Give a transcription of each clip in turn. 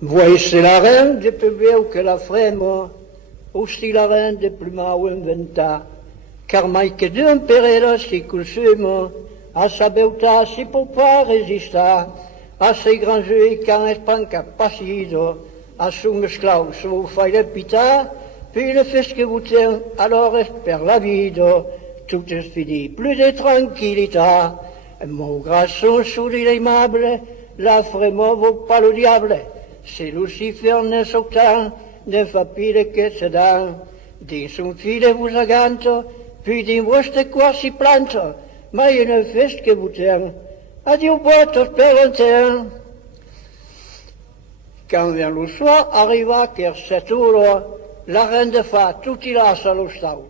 Voici la reine de plus vieux que la frème, aussi la reine de plus mau inventa, car mai que d'un perera si consume, à sa beauté si peut pas résister, à ses grands yeux qu'en espant capacido, à son esclave, son faille pita, puis le fait que vous tient, alors espère la vie, tout est fini, plus de tranquillité, mon garçon sourire aimable, la frème vaut pas le diable, c'est Lucifer ne s'octane, ne fa pire que se dan, din son filet vous agante, puis din vostre quoi si plante, mais une feste que vous tient, adieu boitos per Quand vient le soir, arriva qu'er 7 heures, la reine de fa tout il a à l'ostau.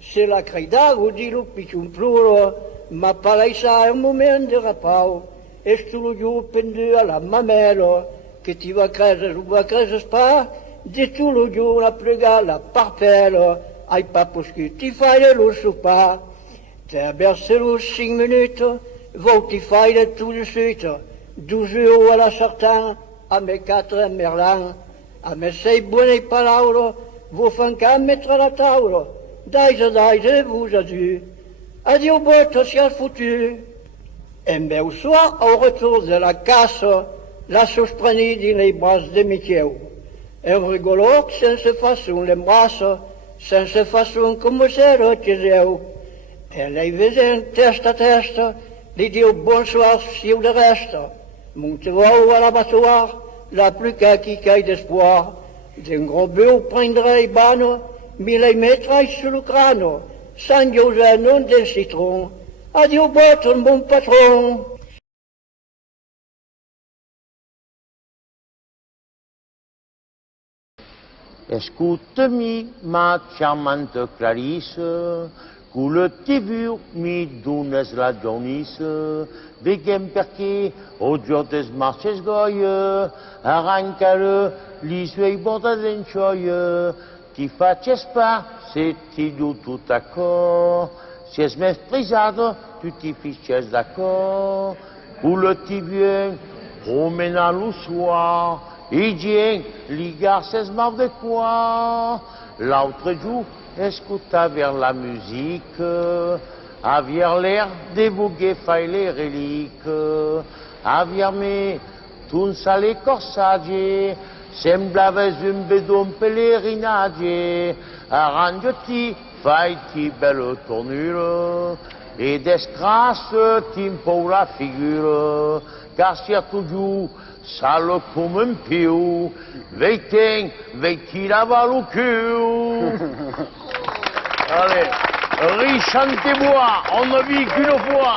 C'est la crida, vous dit le pichon pluro, ma palaisa un moment de repos, et tout le jour pendu à la mamelle, que tu vas creuser ou vas creuser pas, de tout le jour la plega la parpelle, aïe pas parce que tu fais le souper. T'as bercé le 5 minutes, vous tu fais tout de suite, 12 euros à la certain, a mes 4 merlans, a mes 6 bonnes paroles, vous faites qu'à mettre à la table, d'aise, vous adieu. Adieu, boîte, ciel foutu. Et bien, au soir, au retour de la casse, la sauce prenait dans les bras de Michel. Un rigolo, sans se façon l'embrasse, sans se façon comme c'est le tiseu. Elle les faisait test à test, lui dit bonsoir sur le reste. Montez-vous à l'abattoir, la plus qu'à qui caille d'espoir. D'un gros bœuf prendrait bano, mais les mettrait sur le crâne, sans José non d'un citron. Adieu, boîte, mon patron. Écoute-moi, ma charmante Clarisse, que le tibur mi donnes la Dionys, veguem perché o giortes marches goie, arranca-le, li suoi borda d'enxoie, ti faces pas, se ti du tout d'accord, si es mesprisado, tu ti fiches d'accord, que le tibur promena le soir, et bien, les garçons marrent de quoi? L'autre jour, écouta vers la musique, avait l'air d'évoquer faille les reliques, avait mis tout ça les corsages, semblait un bédon pèlerinage, arrange-ti, faille-ti belle tournure, et d'escrasse, timpo la figure, car c'est toujours sale comme un piou, veit-il avoir le cul. Allez, richantez-moi, on ne vit qu'une fois.